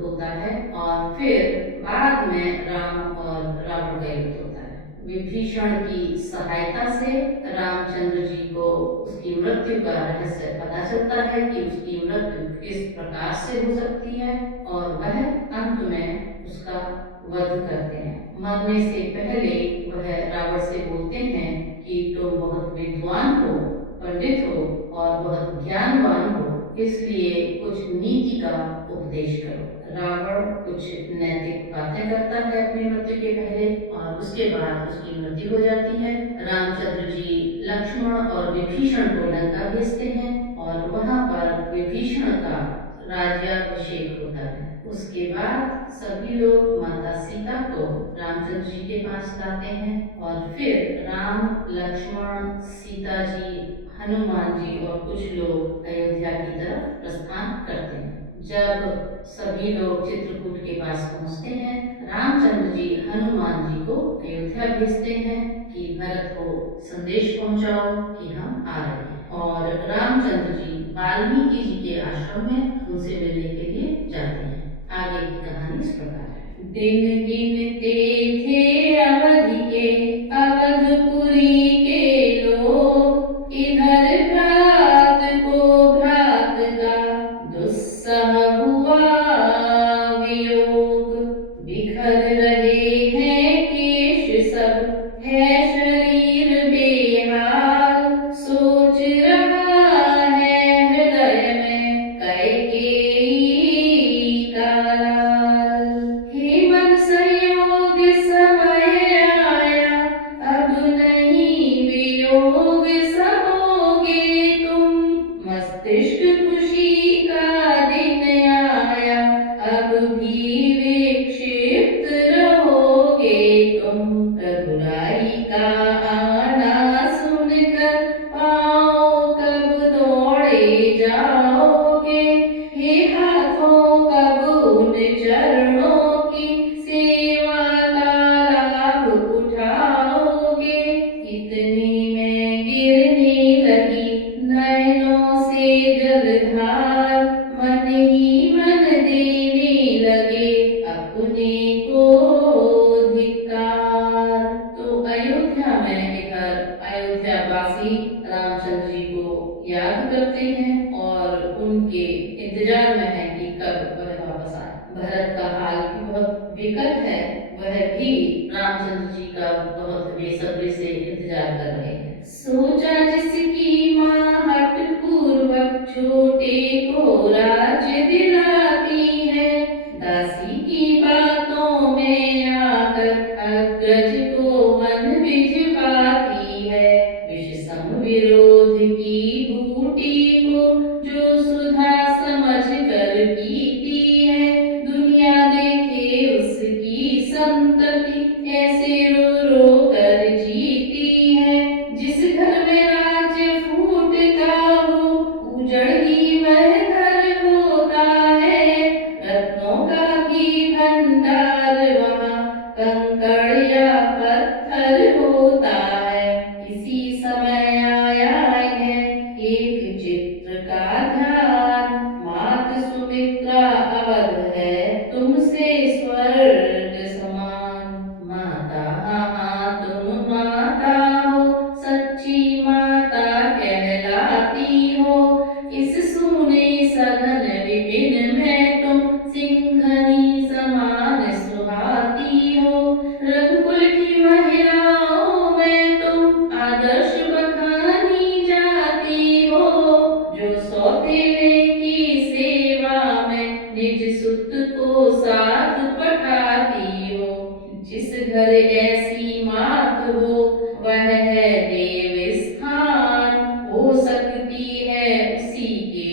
होता है और फिर बाद में राम और रावण का युद्ध होता है। विभीषण की सहायता से रामचंद्र जी को उसकी मृत्यु का रहस्य पता चलता है कि उसकी मृत्यु किस प्रकार से हो सकती है और वह अंत में उसका वध करते हैं। मरने से पहले वह रावण से बोलते हैं कि तुम बहुत विद्वान हो, पंडित हो और बहुत ज्ञानवान हो, इसलिए कुछ नीति का उपदेश करो। रावण कुछ नैतिक बातें करता है अपनी मृत्यु के पहले और उसके बाद उसकी मृत्यु हो जाती है। रामचंद्र जी लक्ष्मण और विभीषण को लंका भेजते हैं और वहां पर विभीषण का राज्याभिषेक होता है। उसके बाद सभी लोग माता सीता को रामचंद्र जी के पास लाते हैं और फिर राम, लक्ष्मण, सीता जी, हनुमान जी और कुछ लोग अयोध्या की तरफ प्रस्थान करते हैं। जब सभी लोग चित्रकूट के पास पहुंचते हैं, रामचंद्र जी हनुमान जी को अयोध्या भेजते हैं कि भरत को संदेश पहुंचाओ कि हम आ रहे हैं। और रामचंद्र जी वाल्मीकि जी के आश्रम में उनसे मिलने के लिए जाते हैं। आगे की कहानी इस प्रकार है। दिन गिनते थे अवधि के, अवधपुरी के लोग, इधर भ्रात को भ्रात का दुस्सह हुआ वियोग। बिखर रहे हैं केश सब, है शरीर बेहाल, सोच रहा है हृदय में कैकेयी का लाल। हे मन संयोग समय आया, अब नहीं वियोग सहोगे तुम। मस्तिष्क खुशी का दिन आया, अब भी विक्षिप्त रहोगे तुम। रघुराई का आना सुनकर पाँव कब दौड़े जाओगे। हे हाथों कब उन चरणों की सेवा का लाभ उठाओगे। इतनी में गिरने लगी नैनों से जलधार, मन ही मन देने लगे अपने को धिक्कार। तो अयोध्या में इधर अयोध्यावासी रामचंद्र जी को याद करते हैं और उनके इंतजार में है कि कब वह वापस आए। भरत का हाल भी बहुत विकट है, वह भी रामचंद्र जी का बहुत बेसब्री से इंतजार कर रहे हैं। सोचा जिसकी माँ हठ पूर्वक छोटे को राज्य दिलाती है, दासी की बातों में आकर अग्रज को मन भिजवाती है। विषम विरोध की बूटी को जो सुधा समझ कर पीती है, दुनिया देखे उसकी संतति ऐसे रो रो कर जीती है। जिस घर में राज्य फूटता हो, उजड़ ही वह घर होता है। रत्नों का भी भंडार वहाँ कंकड़ या पत्थर होता है। इसी समय आया है एक चित्र का ध्यान, मात सुमित्रा अवध है तुमसे स्वर्ग समान। माता हाँ हाँ तुम माता हो, सच्ची माता कहलाती हो। इस सूने सघन विपिन में तुम सिंघनी समान सुहाती हो। रघुकुल की महिलाओं में तुम आदर्श बखानी जाती हो। जो सौतेले की सेवा में निज सुत को साथ पठाती हो। जिस घर ऐसी मात हो, वह है देव स्थान। हो सकती है उसी के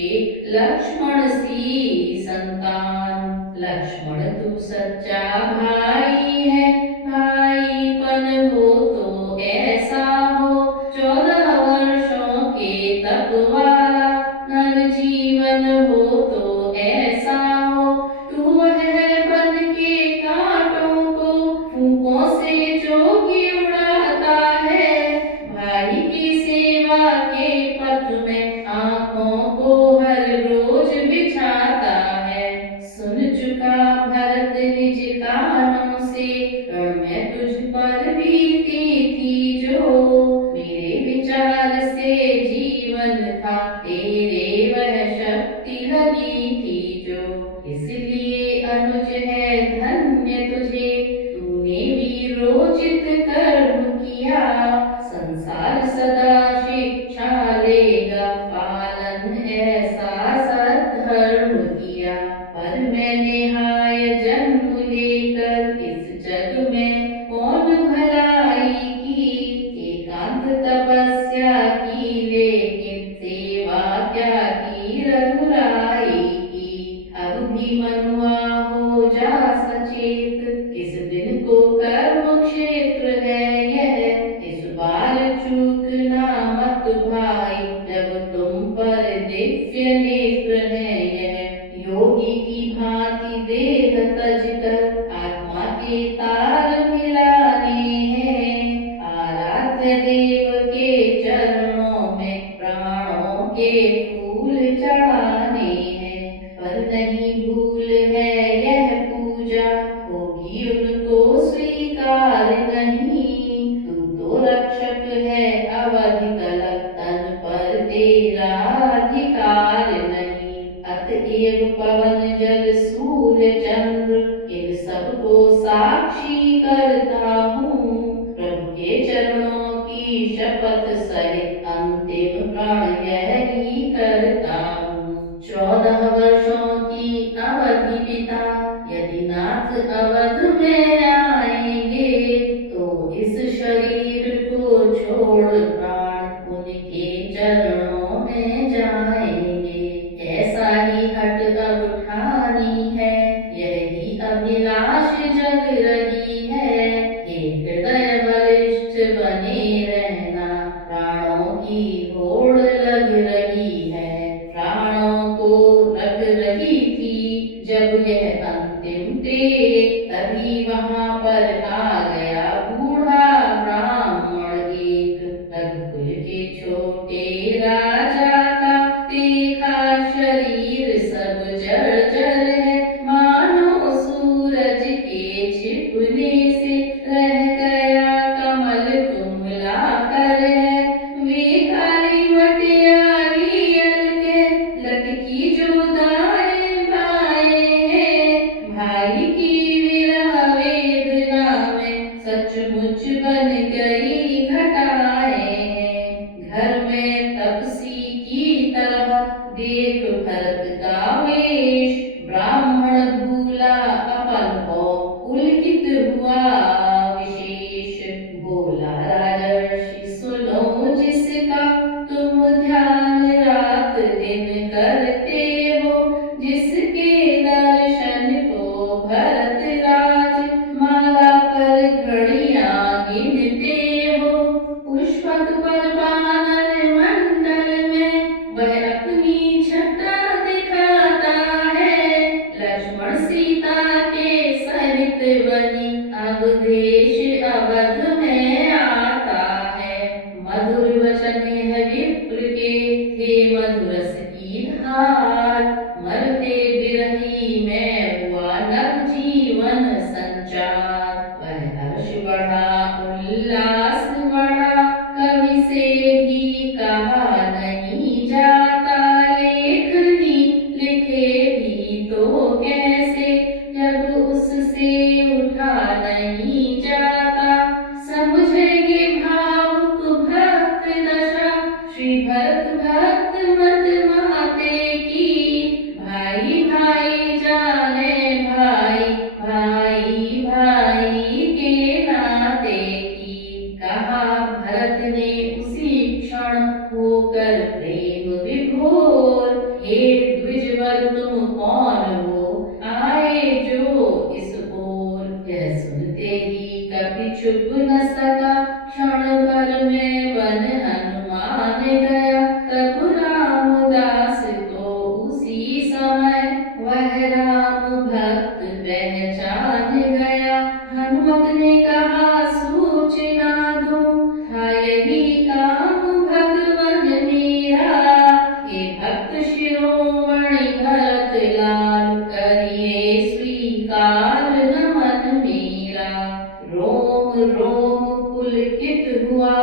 लक्ष्मण सी संतान। लक्ष्मण तू सच्चा भाई है, भाईपन हो तो ऐसा हो। 14 वर्षों के तप वाला नर जीवन हो तो ऐसा हो। तू वह बन के कांटों को फूकों से जो कि उड़ाता है। भाई की सेवा के पथ में आँखों को हर रोज बिछाता है। सुन चुका चुका भरत निज कानों से, रण में तुझ पर बीती थी जो, मेरे विचार से जीवन था, तेरे वह शक्ति लगी थी जो। इसलिए अनुज है धन्य तुझे, तूने वीरोचित कर्म किया, संसार सदा शिक्षा लेगा, पालन ऐसा सद्धर्म किया। पर मैं निहाय जन्म लेकर इस जग में कौन भलाई की, एकांत तपस्या की लेकिन सेवा क्या की रघुराई की। अब भी मनुआ हो जा सचेत, किस दिन को कर्म क्षेत्र है यह, इस बार चूकना मत भाई, जब तुम पर दिव्य नेत्र है यह। योगी की भांति देह तज कर, आत्मा के तार मिलाने हैं, आराध्य देव के चरणों में प्राणों के फूल चढ़ाने हैं। पर नहीं भूल है यह पूजा, होगी उनको स्वीकार नहीं, तू तो रक्षक है अवधि तलक, तन पर तेरा अधिकार नहीं। अतएव पवन जल सूर्य चंद्र, इन सबको साक्षी करता हूँ, प्रभु के चरणों की शपथ सहित अंतिम प्राण यही करता हूँ। 14 वर्षों की अवधि पिता, यदि नाथ अवध में आएंगे, तो इस शरीर को छोड़ प्राण उनके चरणों में जाएंगे। ऐसा ही हट अब ठानी है, यही अभिलाष जग रही है, हे हृदय बलिष्ठ बने रहना, प्राणों की होड़ लग रही है। प्राणों को रख रही थी जब यह अंतिम टेक, तभी वहां पर आ गया बूढ़ा ब्राह्मण एक, रघुकुल के छोटे राजा का देखा शरीर सब जर्जर है, मानो सूरज के छिपने से रह गया कमल कुमला कर है। वे काली मटियारी अलके लटकी जो दाएं बाएं हैं, भाई की विरह वेदना में सचमुच बन गई घटाएं हैं। घर में तपसी की तरह देख भरत का वेश, ब्राह्मण भूला अपन को पुलकित हुआ विशेष। बोला राजर्षि सुनो जिसका तुम ध्यान रात दिन करते हो, जिसके दर्शन को भरत राज माला पर घड़ियां गिनते हो। पुष्पक पर बानर मंडल में वह अपनी छटा दिखाता है, लक्ष्मण सीता के सहित वही अब देश अवध में आता है। मधुर वचन है विप्र के थे मधुरस की धार, मरते बिरही में हुआ नव जीवन संचार। वह हर्ष बढ़ा उल्लास बढ़ा, कवि से भी कहा नहीं जाता, लेखनी लिखे भी तो कैसे, जब उससे उठा नहीं जाता। समझेंगे भावुक भक्त दशा, श्री भरत भक्त मत माते की, भाई भाई जाने भाई, भाई भाई के नाते की। कहा भरत ने उसी क्षण होकर प्रेम विभोर, हे द्विजवर तुम कौन हो आए जो इस ओर। यह सुनते ही कपि छुप न सका, क्षण भर में वन हनुमान गया, तब रामदास को उसी समय वह राम भक्त पहचान गया। हनुमत ने कहा सूचना दूं, था यही काम भगवन मेरा, हे भक्त शिरोमणि भरत लाल, करिए स्वीकार स्वीकार न मन मेरा। रोम रोम पुलकित हुआ,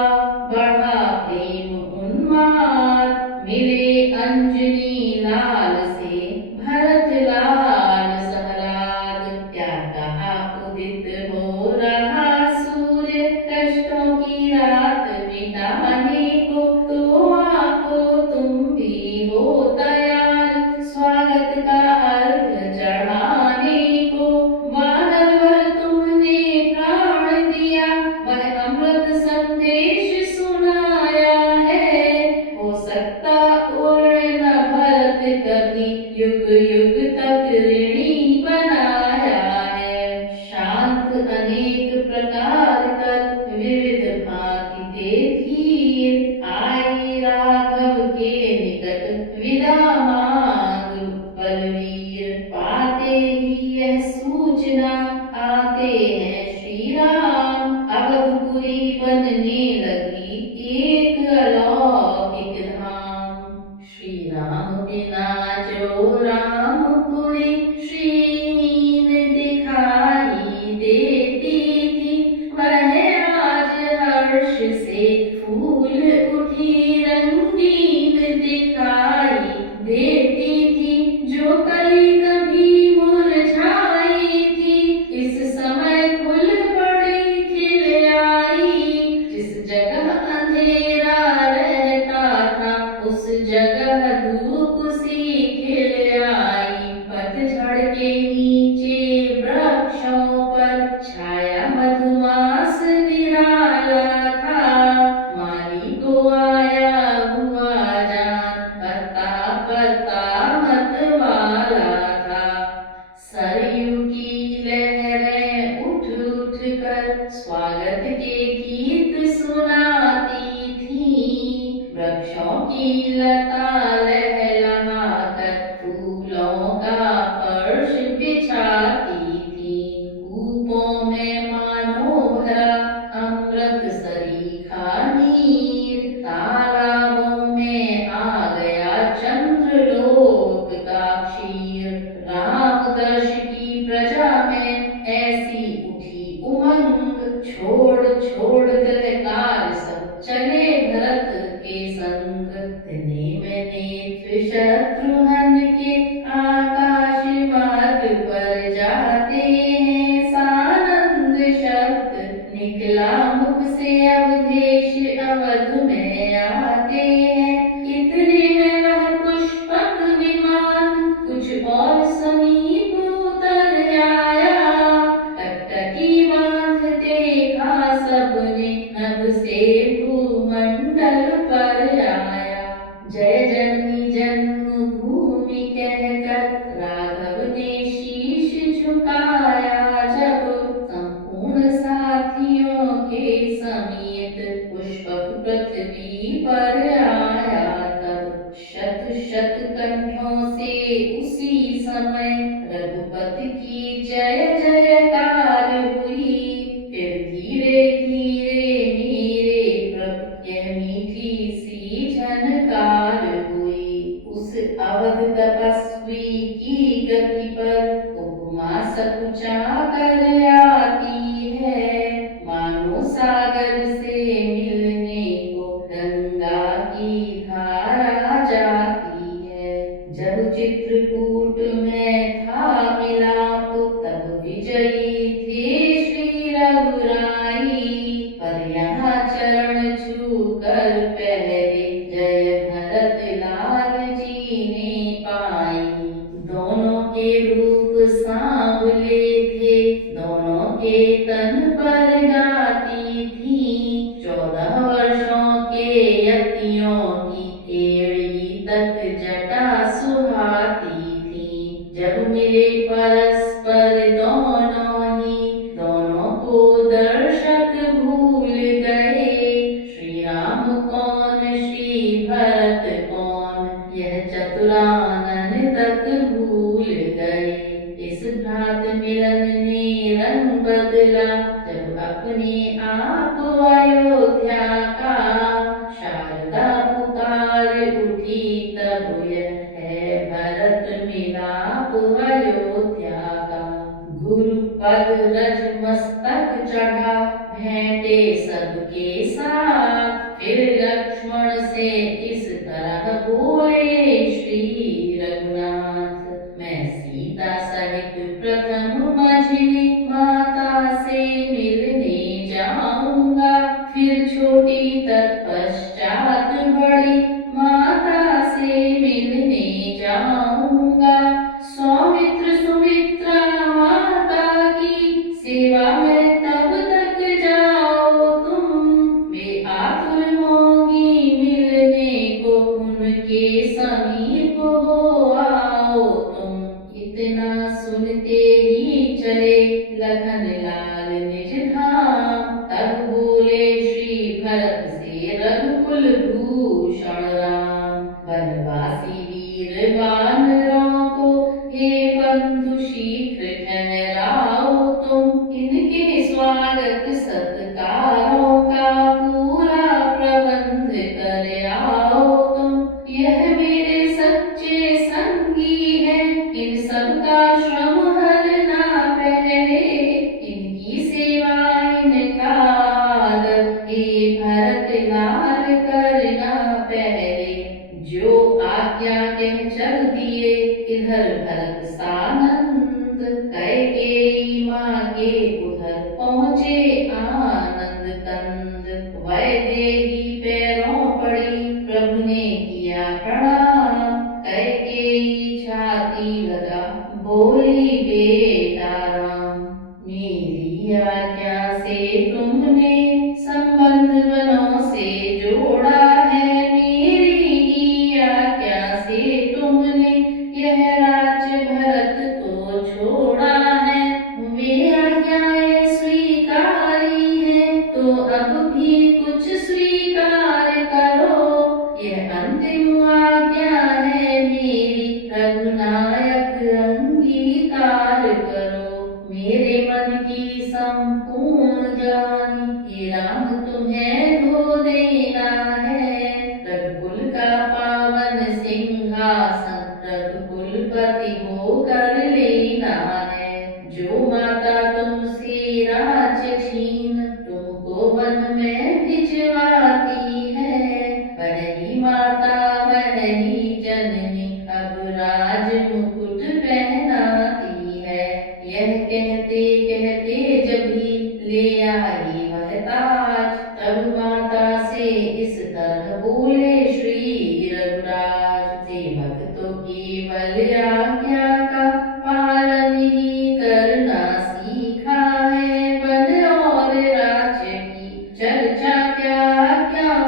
बढ़ा प्रेम उन्माद। मिले अंजनी लाल से, भरत लाल सहलाद। क्या कहा उदित हो रहा सूर्य, कष्टों की रात मिटाने को। तो आको तुम भी हो तैयार, स्वागत का अर्घ चढ़ाने को। वानर वर तुमने प्राण दिया, वह अमृत संदेश सुनाया है। हो सकता उड़ न भरत कभी, युग युग तक ऋणी बनाया है। शांत अनेक प्रकार कर, विविध भांति के धीर। आए राघव के निकट, विदा मांग बलवीर। पाते ही यह सूचना, आते हैं श्री राम। अवधपुरी बनने लगी एक अलौकिक धाम। श्री राम बिना जो रामपुरी, श्रीहीन दिखाई देती थी। वह आज हर्ष से फूल उठी, रंगीन दिखाई देती थी। जो कली कभी मुरझाई थी, इस समय फूल पड़ी खिल आई। जिस जगह अंधेरा रहता था, उस जगह धूप सी खिल आई। पतझड़ के नीचे वृक्षों पर, छाया मधुमास निराला था। माली को आया हुआ जान, पत्ता पत्ता मतवाला था। सरयू की लहरें उठ उठ कर, स्वागत के गीत सुनाती थीं। वृक्षों की लता लहलहाकर, फूलों का फर्श बिछाती थीं। कूपों में मानो भरा अमृत सरीखा नीर। तालाबों में आ गया चंद्रलोक का क्षीर। राम दर्श की प्रजा में ऐसी उठी उमंग। छोड़ छोड़ ग्रह कार्य सब, चले भरत के संग। नेम नेत्र शत्रुघ्न के, आकाश मार्ग पर जाते हैं। सानंद शब्द निकला मुख से, अवधेश अवध में आते हैं। इतने में वह पुष्पक विमान, कुछ और समीप उतर आया। टकटकी बांध देखा सबने, नभ से भूमंडल पर आया। जय जननी जन्मभूमि कहकर, राघव ने शीश झुकाया जब। संपूर्ण साथियों के समेत, पुष्पक पृथ्वी पर आया तब। शत शत कंठों से उसी समय, रघुपति की जय जयकार हुई। फिर धीरे धीरे मेरे प्रभु, यह मीठी सी झनकार हुई। उस अवध तपस्वी की गति पर, उपमा सकुचा कर आती है। मानो सागर से मिलने को, गंगा की धारा जाती है। जब चित्रकूट में था मिलाप, तब विजयी थे श्री रघुराई। पर यहाँ चरण छू कर पहले, जय भरत लाल जी ने पाई। दोनों के रूप सांवले थे, दोनों के तन पर गाती थी। 14 वर्षों के यतियों की, एड़ी तक जटा सुहाती थी। जब मिले परस्पर दोनों ही, दोनों को दर्शक भूल गए। श्री राम कौन, श्री भरत कौन, यह चतुरानन तक भूल गए। इस भ्रात मिलन ने रंग बदला, जब अपने आप अयोध्या का। शारदा पुकार उठी तब, यह है भरत मिलाप अयोध्या का। पद रज मस्तक चढ़ा, भेंटे सबके साथ। फिर लक्ष्मण से इस तरह बोले श्री रघुनाथ, मैं सीता सहित प्रथम मझली माता से मिलने जाऊंगा। फिर छोटी तत्पश्चात बड़ी माता से मिलने जाऊंगा। सौमित्र सुमित्रा माता की सेवा में तब तक जाओ तुम। वे आतुर होंगी मिलने को, उनके समीप हो आओ तुम। इतना सुनते ही चले लखन लाल निज धाम। तब बोले श्री भरत से रघुकुल भूषण राम। वनवासी वीर वानरों को हे बंधु शीघ्र ठहराओ तुम। इनके स्वागत सत्कारों का पूरा प्रबंध कर आओ तुम। यह मेरे सच्चे संगी है, इन सबका श्रम हरना पहले। इनकी सेवा इनका आदर हे भरत लाल करना पहले। जो आज्ञा कह चल दिए इधर भरत सानंद। कैकेयी माँ के उधर पहुँचे आनंद कंद। वैदेही पैरों पड़ी प्रभु ने किया प्रणाम। कैकेयी छाती लगा बोली बेटा राम। मेरी आज्ञा से तुमने संबंध वनों से जोड़ा है। मेरी ही आज्ञा से तुमने यह राज्य भरत को छोड़ा है। वे आज्ञाएं स्वीकारी है तो अब भी कुछ स्वीकार करो। यह अंतिम आज्ञा है मेरी, रघुनायक अंगीकार करो। मेरे मन की संपूर्ण जानी, हे राम तुम्हें धो देना है। रघुकुल का पावन सिंहासन रघुकुलपति होकर लेना है। जो माता तुमसे राज्य छीन तुमको वन में भिजवाती है, वही माता वही जननी अब राज मुकुट पहनाती है। यह कहते कहते जब भी ले आई वह ताज। तब माता से इस तरह बोले श्री रघुराज। सेवक तो केवल आज्ञा का पालन ही करना सीखा है। वन और राज्य की चर्चा क्या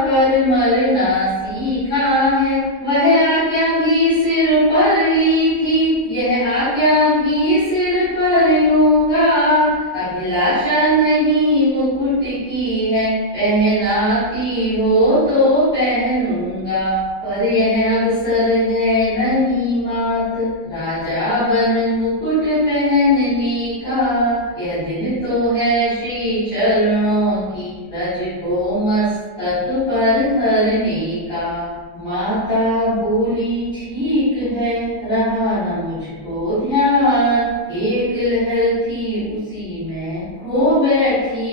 पर मरना सीखा है। वह आज्ञा भी सिर पर ली थी, यह आज्ञा भी सिर पर लूंगा। अभिलाषा नहीं मुकुट की है, पहनाती हो तो पहनूंगा। पर यह अवसर है नहीं मात, राजा बन मुकुट पहनने का। यह दिन तो है श्री चरणों की रज को मस्तक पर धरने का। माता बोली ठीक है, रहा न मुझको ध्यान। एक लहर थी उसी में खो बैठी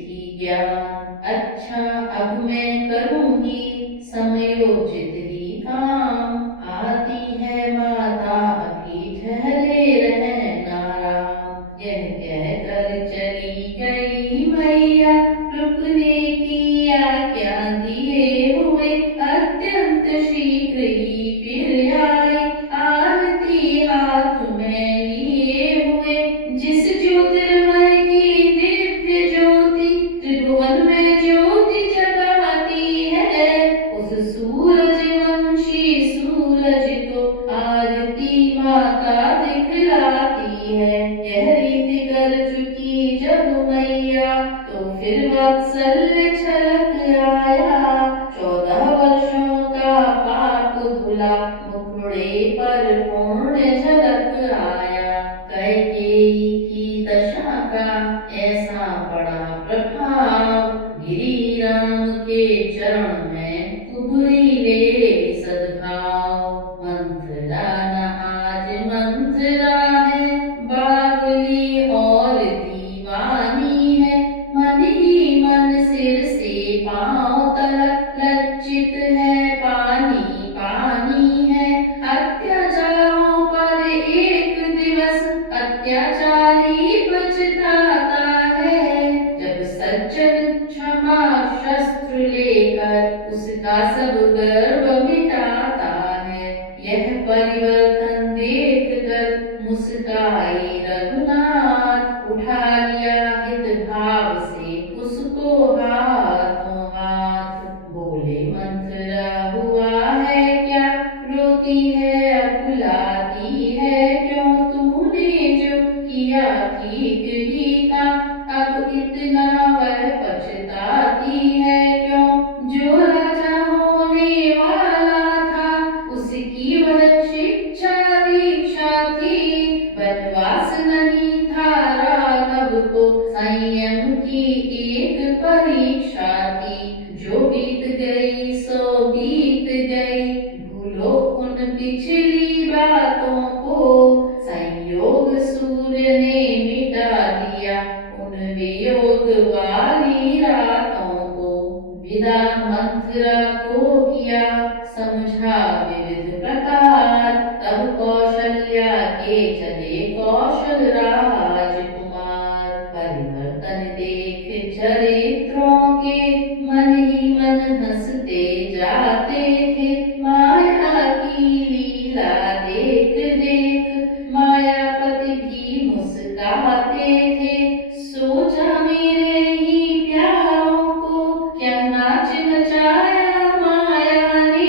थी ज्ञान। अच्छा अब मैं करूँगी समयोचित ही काम। आती है माता अभी ठहरे रहना राम। यह कहकर चली गई मैया, रुकने की आज्ञा दिए हुए। अत्यंत शीघ्र ही फिर आई, आरती हाथ में लिए हुए। जिस ज्योतिर्मय की दिव्य ज्योति त्रिभुवन में ज्योति जगाती है, उस सूरजवंशी सूरज को आरती माता दिखलाती है। यह रीति कर चुकी जब मैया, तो फिर वात्सल्य छलक आया। 14 वर्षों का पाप धुला, मुखड़े पर पुण्य झलक आया। कैकेयी की दशा का ऐसा बड़ा प्रभाव, गिरी राम के चरण में उभरी ले सद्भाव। मंथरा न आज मंथरा है, बावली और ही पछताता है। जब सज्जन क्षमा शस्त्र लेकर उसका सब गर्व मिटाता है। यह परिवर्तन देख कर मुस्काई रघुनाथ, उठा लिया हित भाव से उसको हाथों हाथ। बोले मंथरा हुआ है क्या, रोती है अकुलाती है क्यों, तूने जो किया ठीक ही था, अब इतना वह पछताती है क्यों। जो राजा होने वाला था उसकी वह शिक्षा दीक्षा थी, वनवास नहीं था राघव को संयम की एक परीक्षा थी। जो बीत गई सो बीत गई, भूलो उन पिछली बातों को, संयोग सूर्य ने मिटा दिया उन वियोग वाली रातों को। विदा मंथरा को किया समझा विविध प्रकार, तब कौशल्या के चले कौशल राजकुमार। परिवर्तन देख चरित्रों के मन ही मन हंसते जाते थे, माया की लीला देख देख मायापति भी मुस्काते थे। सोचा मेरे ही प्यारों को क्या नाच नचाया माया ने,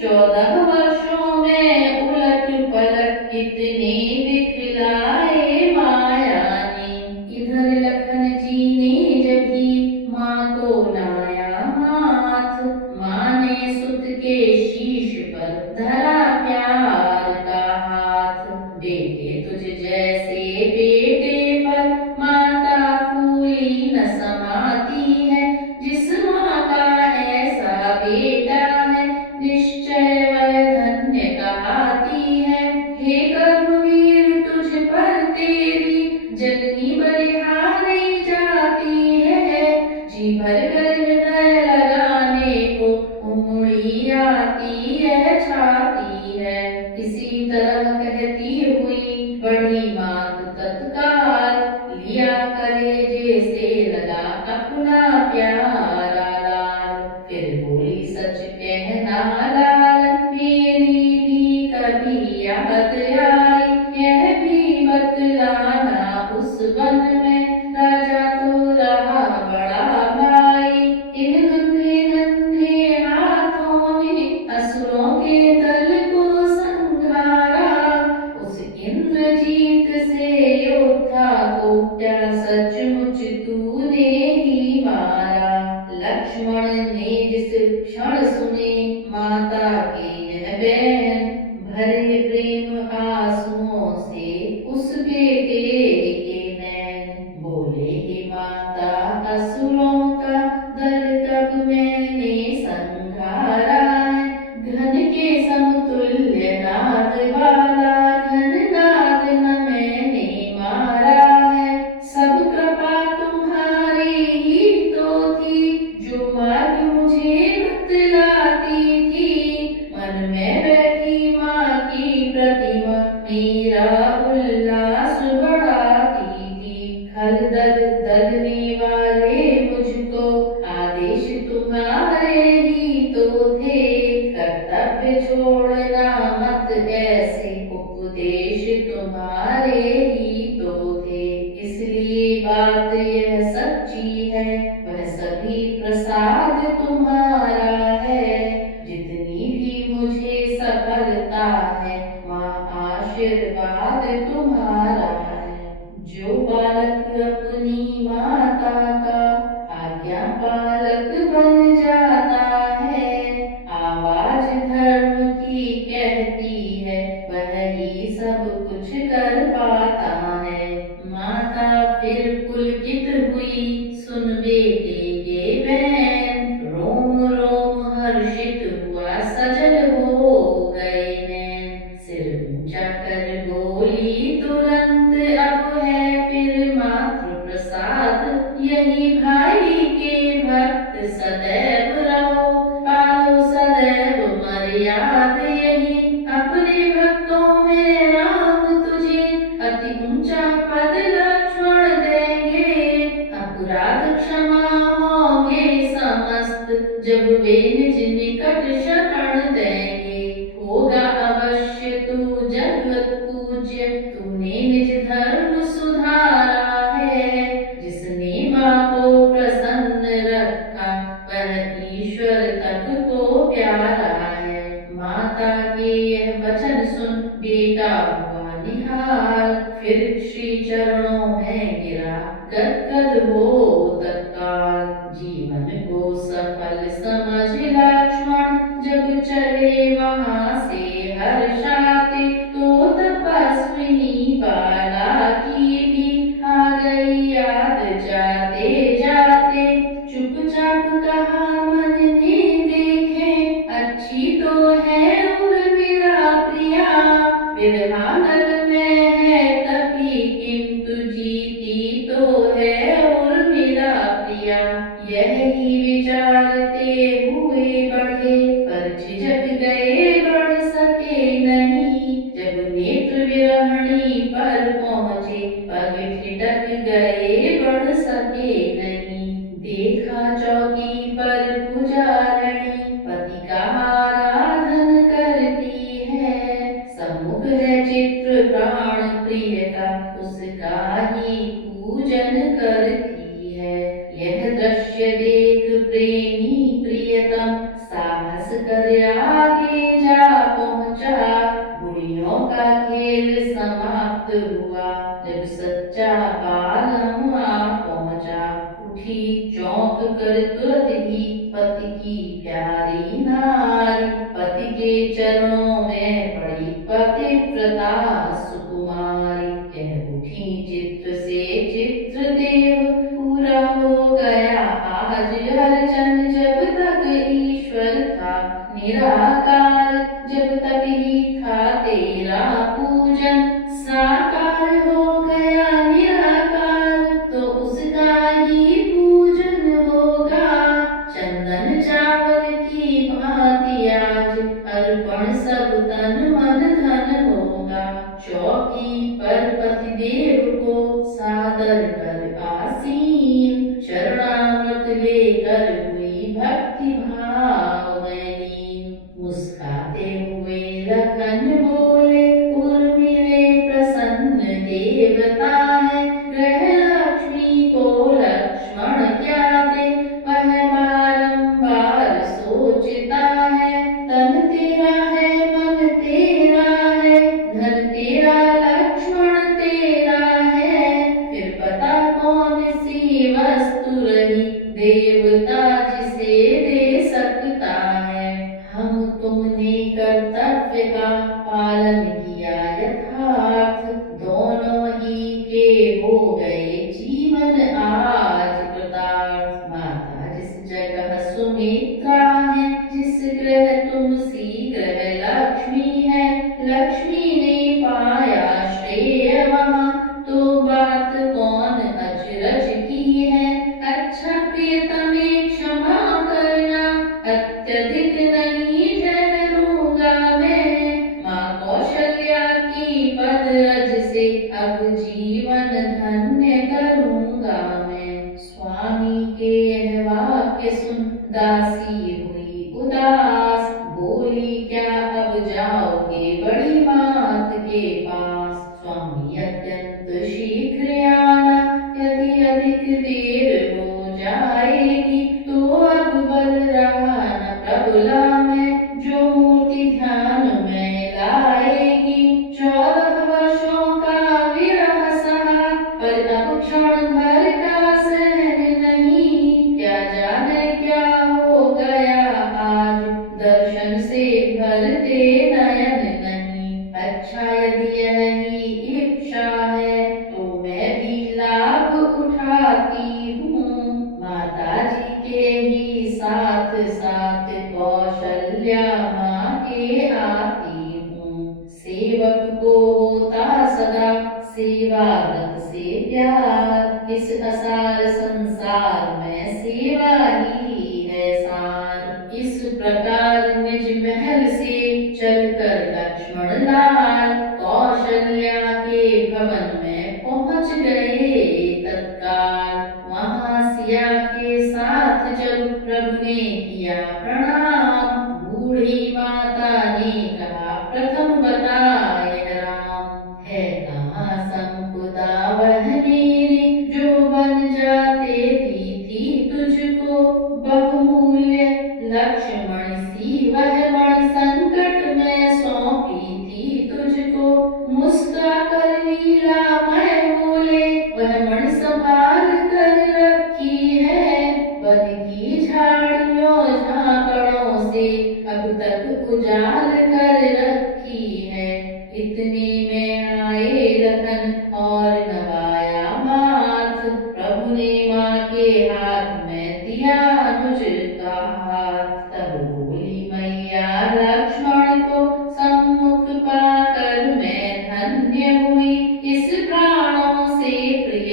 14 वर्षों में उलट पलट कितने दिखलाए माया ने। इधर लखन जी ने जब ही माँ को लाया हाथ, माँ ने सुत के शीश पर धरा प्यार का हाथ। बेटे तुझ जैसे बेटे पर माता फूली न समाती है, जिस माँ का ऐसा बेटा है निश्चय वह धन्य कहलाती है। हे कर्मवीर तुझ पर तेरी जननी बलिहारी जाती है, जी भर कर हृदय लगाने को उमड़ी आती है छाती है। इसी तरह कहती हुई बढ़ी मात तत्काल, लिया कलेजे से लगा अपना प्यारा लाल। फिर बोली सच कहना लालन, मेरी भी कभी याद आई, यह भी बतलाना उस वन में राजा तो रहा बड़ा भाई। इन नन्हे नन्हे हाथों ने असुरों के दल को संघारा, उस इंद्रजीत से योद्धा को क्या सचमुच तूने ही मारा। लक्ष्मण ने जिस क्षण सुने माता के यह बैन, भरे प्रेम आंसुओं से उस बेटे के नैन। बोले हे माता असुरों का दल कब मैंने संघारा है, घन के समतुल्य नाद वाला घन नाद न मैंने मारा है। सब कृपा तुम्हारी ही तो थी, जो मार्ग मुझे बतलाती थी। मन में बैठी माँ की प्रतिमा मेरा उल्लास बढ़ाती थी। खल दगने वाले मुझको आदेश तुम्हारे ही तो थे, कर्तव्य छोड़ना मत ऐसे उपदेश तुम्हारे ही तो थे। इसलिए बात यह सच्ची है वह सभी प्रसाद तुम्हारा है, जितनी भी मुझे सफलता है माँ आशीर्वाद तुम्हारा है। जो बालक अपनी माता का आज्ञा पालक बन जाता है, आवाज धर्म की कहती है वह ही सब कुछ कर पाता है। माता फिर कुल जब वे निज निकट शरण देंगे, होगा अवश्य तू जगत पूज्य। तूने निज धर्म सुधारा है, जिसने माँ को प्रसन्न रखा, वह ईश्वर तक को प्यारा है। माता के यह वचन सुन बेटा हुआ निहाल, फिर श्री चरणों में गिरा गदगद हो तत्काल। जीवन को सफल समझ लक्ष्मण जब चले वहाँ से हर्षाते, तो तपस्विनी बाला की भी आ गई याद जाते जाते। चुपचाप कहा मन ने देखे, अच्छी तो है उर्मिला प्रिया। विरहा नल में है तपी, किंतु जीती तो है उर्मिला प्रिया। यही विचारते हुए बढ़े, पर झिझक गए बढ़ सके नहीं। जब नेत्र विरहणी पर पहुँचे, पग ठिठक गए बढ़ सके नहीं। देखा चौकी पर पुजारणी, पति का आराधन करती है। सम्मुख है चित्र प्राण प्रिय का, उसका ही पूजन करती है। यह दृश्य देख प्रेमी प्रियतम, साहस कर आगे जा पहुँचा। बुढ़ियों का खेल समाप्त हुआ, जब सच्चा पालम आ पहुँचा। उठी चौंक कर तुरंत ही पति की प्यारी नारी, पति के चरणों में पड़ी पतिव्रता सुकुमारी। कह उठी चित्र से चित्र देव, पूरा हो गया आज अर्चन। जब तक ईश्वर था निराकार, जब तक ही था तेरा पूजन। साकार हो गया निराकार, तो उसका ही पूजन होगा। चंदन चावल की भांति आज अर्पण सब तन मन धन होगा। चौकी पर पतिदेव को सादर कर आसीन, शरणामृत लेकर हुई भक्ति भाव में लीन। मुस्काते हुए लखन बोले, उर्मिले प्रसन्न देवता है। ग्रह लक्ष्मी को लक्ष्मण क्या दे, वह बारंबार सोचता है। तन तेरा है मन तेरा है, धन तेरा लक्ष्मण तेरा है। फिर पता कौन सी वस्तु रही, देवता जिसे दे सकता है। हम तुमने कर्तव्य का पालन किया यथार्थ, दोनों ही के हो गए जीवन आज कृतार्थ। माता जिस जगह सुमित्रा है, जिस ग्रह तुम सी ग्रह लक्ष्मी है। लक्ष्मी ने पाया श्रेय वहाँ, तो बात कौन अचरज की है। अच्छा प्रियतमे क्षमा करना, अत्यधिक नहीं ठहरूंगा मैं। माँ कौशल्या की पद रज से अब जीवन धन्य करूंगा मैं। स्वामी के यह वाक्य सुन दासी हुई उदास, बोली क्या अब जाओगे बड़ी मात के पास। स्वामी अत्यंत शीघ्र आना, यदि अधिक देर हो जाएगी, तो अब बल रहा न प्रबला में, जो मूर्ति ध्यान में लाएगी। 14 वर्षों का विरह सहा, पर अब क्षण भर का सहन नहीं। क्या जाने क्या हो गया आज, दर्शन से भरते नयन नहीं। अच्छा यदि यही इच्छा है, तो मैं भी लाभ उठाती हूँ। माता जी के ही साथ साथ कौशल्या माँ के आती हूँ। सेवक को होता सदा सेवा व्रत से प्यार, इस असार संसार में सेवा ही है सार। इस प्रकार निज महल से चलकर लक्ष्मण लाल, कौशल्या के भवन में पहुँच गए तत्काल। वहाँ सिया के साथ जब प्रभु ने किया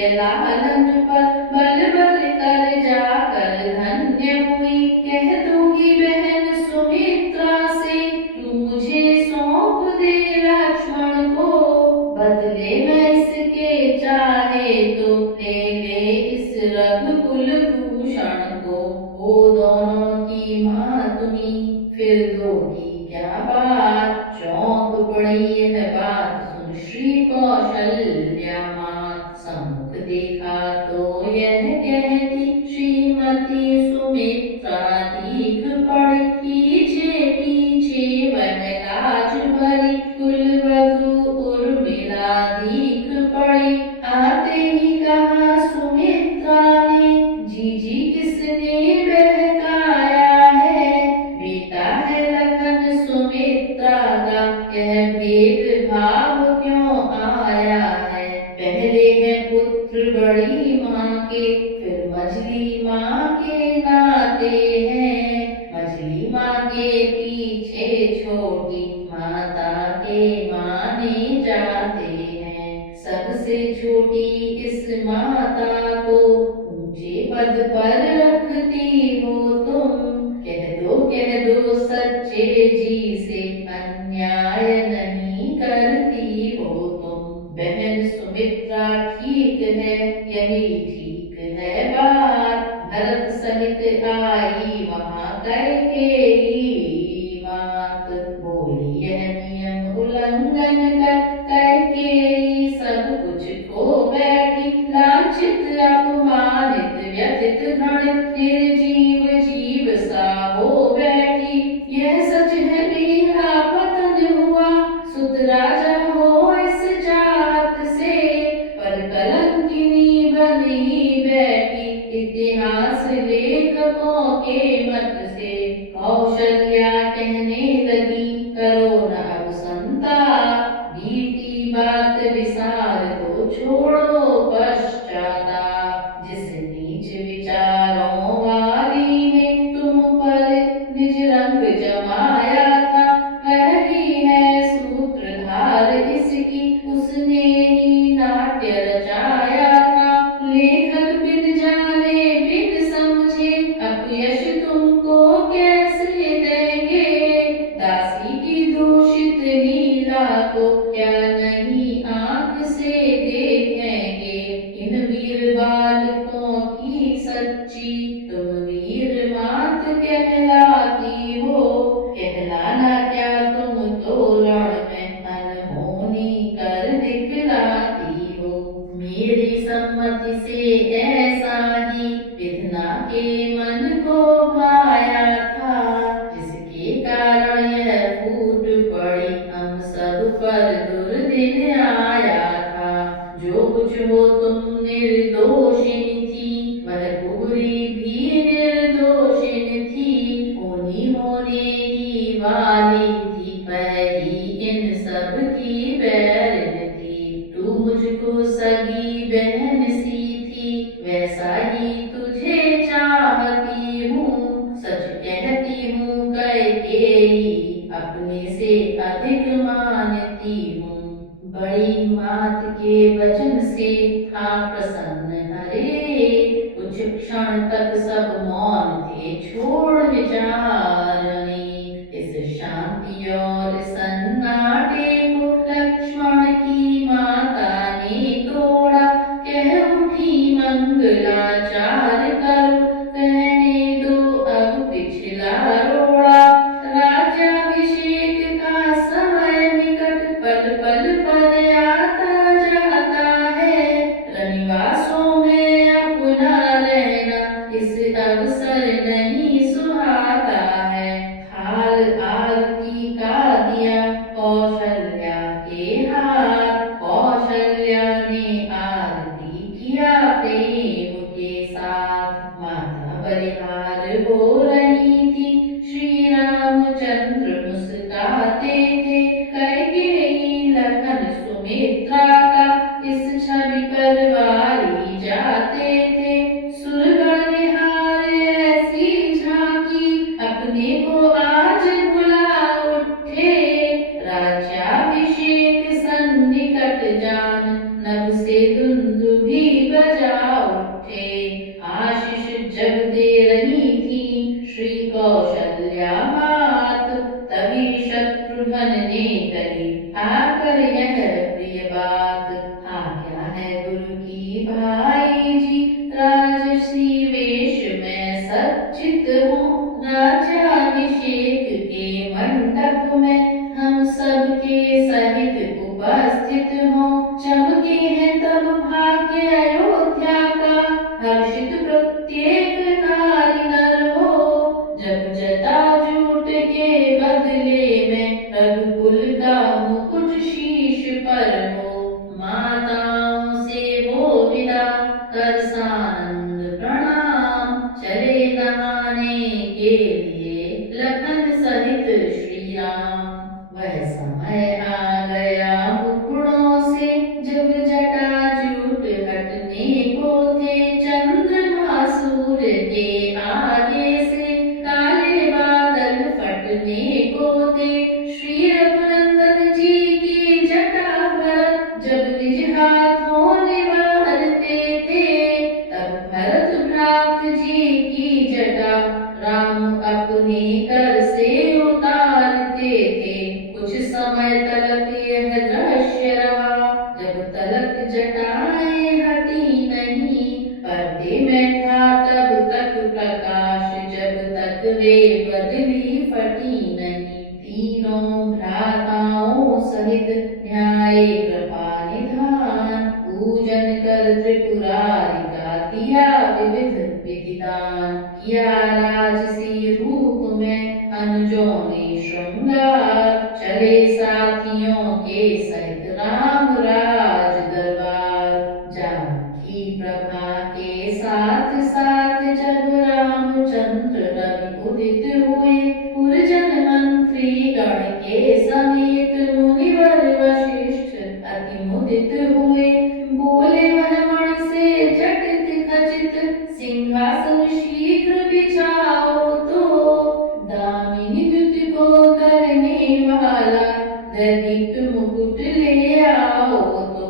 प्रिय लालन पर बल बल कर जाकर धन्य हुई। कह दूंगी बहन सुमित्रा से, तू मुझे सौंप दे लक्ष्मण को, बदले में इसके चाहे तो ले ले इस रघुकुल भूषण को। वो दोनों की माँ तुम्ही फिर दोगी क्या बात, चौंक पड़ी यह बात सुन श्री कौशल्या मात। सम्मुख देखा तो यह कहती श्रीमती सुमित्रा दीख पड़ी, पीछे पीछे वह लाज भरी कुलवधू उर्मिला दीख पड़ी। आते ही कहा सुमित्रा ने, जीजी किसने बहकाया है, बेटा है लखन सुमित्रा का, यह भेदभाव क्यों आया है। पहले है पुत्र बड़ी माँ के, फिर मझली माँ के नाते हैं, मझली माँ के पीछे छोटी माता के माने जाते हैं। सबसे छोटी इस माता को ऊंचे पद पर रखती हो तुम, कह दो सच्चे जी से अन्याय नहीं करती हो तुम। बहन सुमित्रा ठीक है यही ठीक है बात, भरत सहित आई वहाँ कैकेयी मात। बोली यह नियम उल्लंघन कर कैकेयी सब कुछ खो बैठी, लांछित अपमानित व्यथित घृणित निर्जीव जीव सा हो बैठी। यह सच है मेरा पतन हुआ, सुत राजा हो इस चाहत से, पर कलंकिनी बनी बैठी इतिहास लेखकों के मत से। कौशल्या कहने लगी करो न अब संताप, बीती बात विसार दो छोड़ो पश्चाताप। जिस नीच विचारों वाली ने तुम पर निज रंग जमाया था, वही है सूत्रधार इसकी, उसने ही नाट्य रचाया था। लेखक बिन जाने बिन समझे अपयश तुमको कैसे देंगे, दासी की दूषित लीला को क्या नहीं आंख से देखेंगे। इन वीर बालकों की सच्ची तुम वीर मात कहलाती हो, कहलाना क्या तुम तो रण में अनहोनी कर दिखलाती हो। मेरी सम्मति से ऐसा ही विधना के मन को भाया था, जिसके कारण यह फूट पड़ी हम सब पर दुर्दिन आया था। जो कुछ हो तुम निर्दोषिनी थी, वह कुबरी भी निर्दोषिन थी, होने ही वाली थी, वह ही इन सब की बैरन थी। तू मुझको सगी बहन सी थी, वैसा ही तुझे चाहती हूँ, सच कहती हूँ कैकेयी, अपने से अधिक मानती हूँ। बड़ी मात के वचन से था प्रसन्न हरेक, कुछ क्षण तक सब मौन थे छोड़ विचारने। इस शांति और सन्नाटे को लक्ष्मण की माता ने तोड़ा, कह उठी मंगलाचार करो, कहने दो अब पिछला रोड़ा। राज्याभिषेक का समय निकट पल पल पर आता जाता है, रनिवासों में अपना रहना इस अवसर नहीं सुहाता है। हाल आरती का दिया कौशल्या के हाथ, कौशल्या ने आरती किया प्रेम के साथ। सीता कर सानंद प्रणाम। चले नहाने के लिए लखन सहित श्री राम। वह समय आ गया मुकुड़ों से जब जटाजूट हटने को थे। चंद्रमा सूर्य के आगे से काले बादल फटने को थे। श्री रघुनंदन जी की जटा भरत जब निज हाथों निवारते थे। तब भरत भ्रात जी की जटा राम अपने कर से उतारते थे। कुछ समय तलक यह दृश्य रहा, जब तलक जटाएं हटी नहीं। पर्दे में था तब तक प्रकाश, जब तक वे बदली फटी नहीं। तीनों भ्राताओं सहित न्याय कृपा निधान, पूजन कर त्रिपुरारि का दिया विविध विधिदान। किया राजसी रूप में अनुजों ने श्रृंगार, चले साथियों के सहित राम राज दरबार। जानकी प्रभा के साथ साथ जब रामचंद्र रवि उदित हुए। पुरजन मंत्री गण के समेत मुनिवर वशिष्ठ अति मुदित हुए। बोले वह मण से जटित खचित, सिंहासन शीघ्र बिछाओ तो। दामिनी द्युति को धरने वाला दीप्त मुकुट ले आओ तो।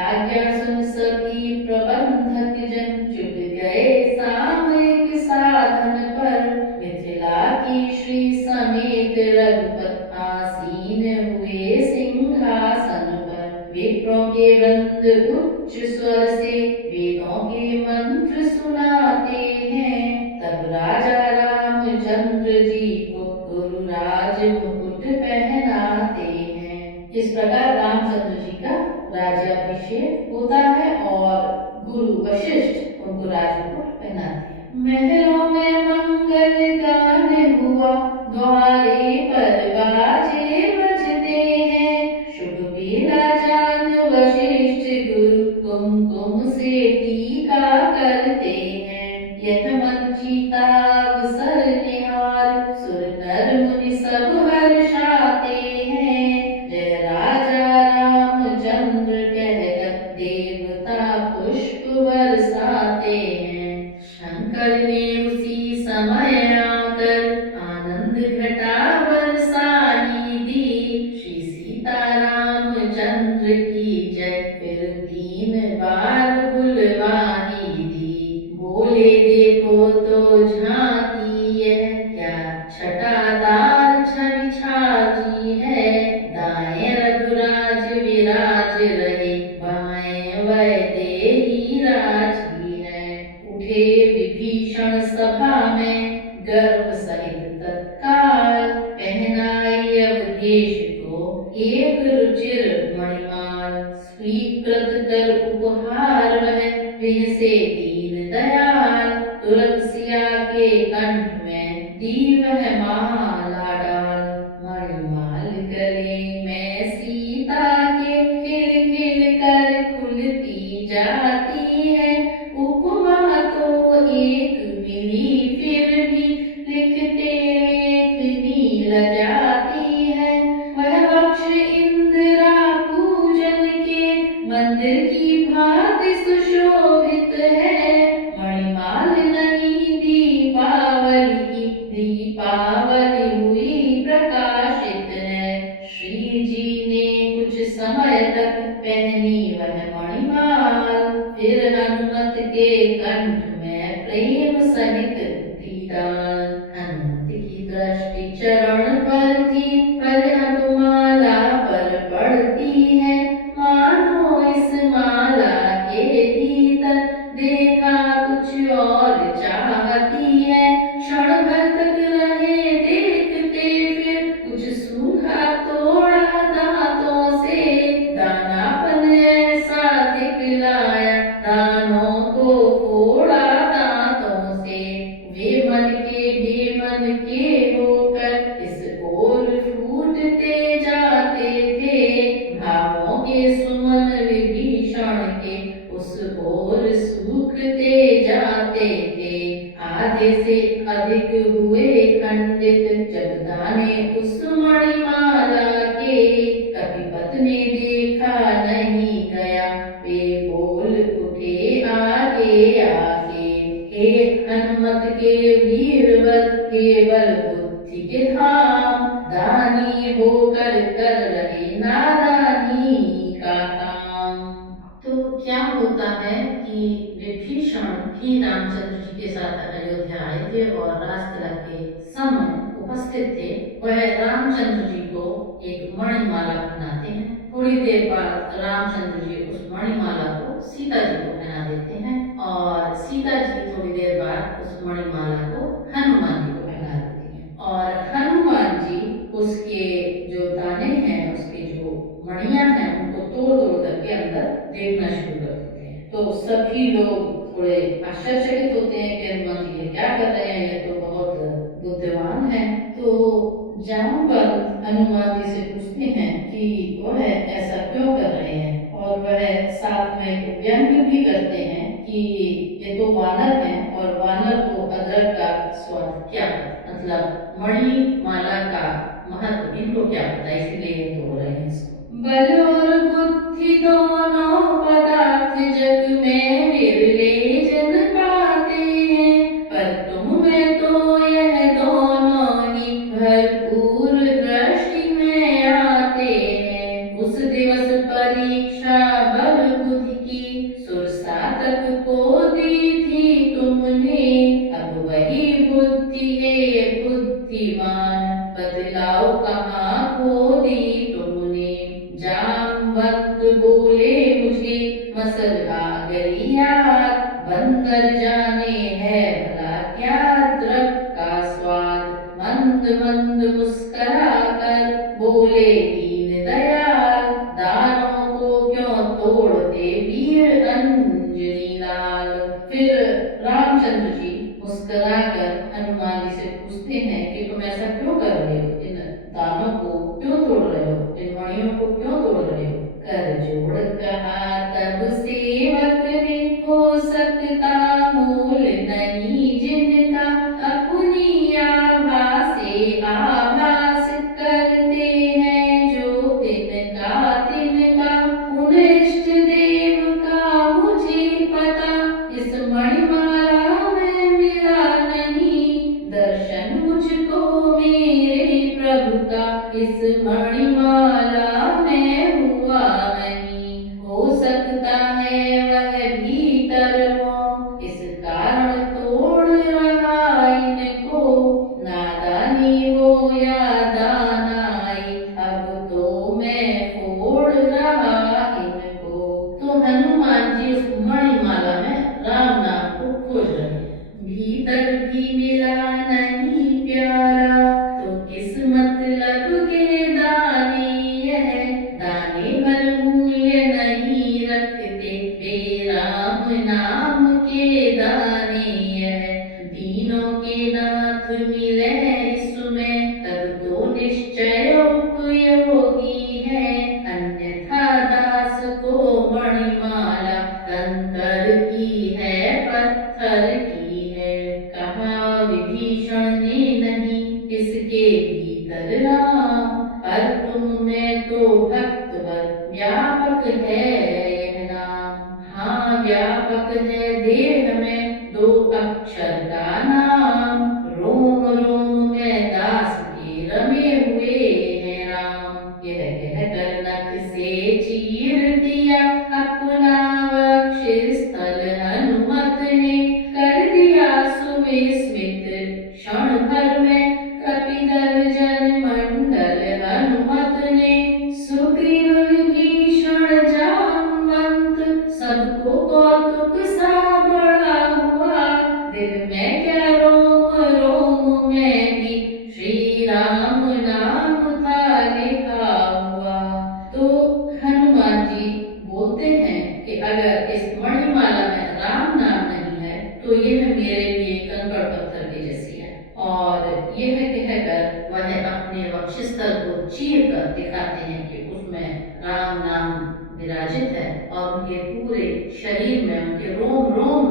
आज्ञा सुन सभी प्रबंधक जन चुप गए सामयिक साधन पर। मिथिला की श्री समेत रघुपत आसीन हुए सिंहासन पर। विप्रों के वृंद उच्च स्वर से वेदों के मंत्र सुनाते हैं। तब राजा रामचंद्र जी को गुरुराज मुकुट पहनाते हैं। इस प्रकार रामचंद्र जी का राज्याभिषेक होता है और गुरु वशिष्ठ उनको राजमुकुट पहनाते हैं। महलों में मंगल गान हुआ, द्वारे पर बाजे बजते हैं। शुभ बेला जान वशिष्ठ गुरु कुमकुम से टीका करते हैं। यह मन जीता अवसर निहार, सुर नर मुनि सब हर्षाते हैं। जय राजा रामचंद्र कहकर देवता पुष्प बरसाते हैं। शंकर ने उसी समय आकर आनंद घटा बरसाई दी। श्री सीता रामचंद्र की जय फिर 3 बार बुलवाई दी। बोले देखो तो झांकी यह क्या छटादार छवि छाजी है। दाएं रघुराज विराज रहे, बाएं वैदेही राजी है। उठे विभीषण सभा में गर्व सहित तत्काल। पहनाई अवधेश को एक रुचिर मणिमाल। स्वीकृत कर उपहार वह विहसे दीन दयाल। तुरंत सिया के कंठ में दी वह माला डाल। मणिमाल गले में सीता के खिल खिल कर खुलती जाती है। उपमा तो एक मिली फिर भी लिखते लेखनी लजाती है। वह वक्ष इंदिरा पूजन के मंदिर की भांति सुशोभित है। मणिमाल नहीं दीपावली की दीपावली हुई प्रकाशित है। श्री जी ने कुछ समय तक पहनी वह मणिमाल। फिर हनुमत के कंठ में प्रेम सहित दी डाल। हनुमत की दृष्टि चरण पर थी, पर अब माला पर पड़ती है। मानो इस माला के भीतर देखा कुछ और चाहती है। क्षण भर तक रहे देखते फिर कुछ सूंघा तोड़ा दांतों से। दानापन ऐसा दिखलाया, दानों को फोड़ा दांतों से। वे मन के होकर इस ओर सूखते जाते थे, आधे से अधिक हुए खंडित जब दाने उस मणिमाला के, कपिपत ने देखा नहीं गया, वे बोल उठे आगे आगे, हे हनुमत के वीरवर, केवल बुद्धि के धाम, दानी होकर कर रहे नादानी का काम। तो क्या होता है कि विभीषण भी रामचंद्र जी के साथ अयोध्या आए थे और राजतिलक के समय उपस्थित थे। वह रामचंद्र जी को एक मणिमाला पहनाते हैं। थोड़ी देर बाद रामचंद्र जी उस मणिमाला को सीता जी को पहना देते हैं और सीता जी थोड़ी देर बाद उस मणिमाला को हनुमान जी को पहना देती हैं और हनुमान जी उसके जो दाने हैं, उसके जो मणियां हैं, उनको तोड़ तोड़ करके अंदर देखना शुरू कर देते हैं। तो सभी लोग थोड़े आश्चर्यचकित होते हैं कि हनुमान जी ये क्या कर रहे हैं, ये तो बहुत बुद्धिमान है। तो जामवंत हनुमान जी से पूछते हैं कि वह ऐसा क्यों कर रहे हैं और वह साथ में एक व्यंग भी करते हैं कि ये तो वानर हैं और वानर को अदरक का स्वाद क्या पता, मतलब मणि माला का महत्व इनको क्या पता, इसीलिए ये तोड़ रहे हैं इसको। बल और बुद्धि दोनों पदार्थ जग में विरले जन पाते हैं, पर तुम में तो यह दोनों ही भरपूर दृष्टि में आते हैं। उस दिवस परीक्षा बल बुद्धि की सुरसातक को दी थी तुमने, अब वही बुद्धि है बुद्धिमान, बदलाव कहाँ खो दी तुमने। जामवंत बोले मुझे मसल आ गई याद, बंदर जाने है भला क्या अदरक का स्वाद। मंद मंद मुस्करा कर बोले दीन दयाल, दानों को क्यों तोड़ते वीर अंजनी लाल। फिर रामचंद्र जी मुस्कुराकर हनुमान जी से पूछते हैं कि तुम ऐसा क्यों कर रहे हो, इन दानों को क्यों तोड़ रहे हो, इन मणियों को क्यों तोड़ रहे हो। कर जोड़ कहा तब सेवक ने, हो सकता मूल नहीं जिनका, अपनी आभा से आभास करते हैं जो तिनका तिनका। उन इष्ट देव का मुझे पता, इस मणिमाला में मिला नहीं, दर्शन मुझको मेरे प्रभु का इस मणिमाला में हुआ नहीं। हो सकता है वह भीतर हो, इस कारण तोड़ रहा इनको, नादानी हो या दानाई, अब तो मैं फोड़ रहा इनको। तो हनुमान जी उस मणिमाला में राम नाम को खोज रहे हैं। भीतर भी मिला नहीं प्यारा, तो किस मतलब के दाने यह, दाने भर मूल्य नहीं रखते, बेराम नाम के दाने यह। दीनों के नाथ मिले इसमें, तब तो निश्चय उपयोगी है, अन्यथा दास को मणिमाला कंकर की है पत्थर की है। कहा विभीषण ने नहीं इसके भीतर राम, पर तुम में तो भक्तवर व्यापक है यह नाम। हाँ व्यापक है देह में दो अक्षर का नाम, रोम रोम में दास के रमे हुए हैं राम। यह कहकर नख से चीर दिया अपना वक्षस्थल हनुमत ने, कर दिया सुविस्मित क्षण भर में कपिदल जन मंडल हनुमत ने। सुग्रीव विभीषण जामवंत सबको कौतुक सा बड़ा हुआ, दिल में क्या रोम रोम में भी श्री राम नाम था लिखा हुआ। तो हनुमान जी बोलते हैं कि अगर इस मणिमाला में राम नाम नहीं है तो यह मेरे लिए कंकड़ पत्थर के जैसी है। और यह कहकर वह अपने वक्षस्थल को चीर कर दिखाते हैं कि उसमें राम नाम विराजित है और उनके पूरे शरीर में, उनके रोम रोम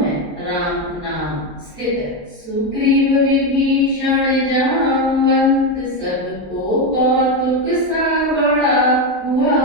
सुग्रीव विभीषण जामवंत सबको कौतुक सा बड़ा हुआ।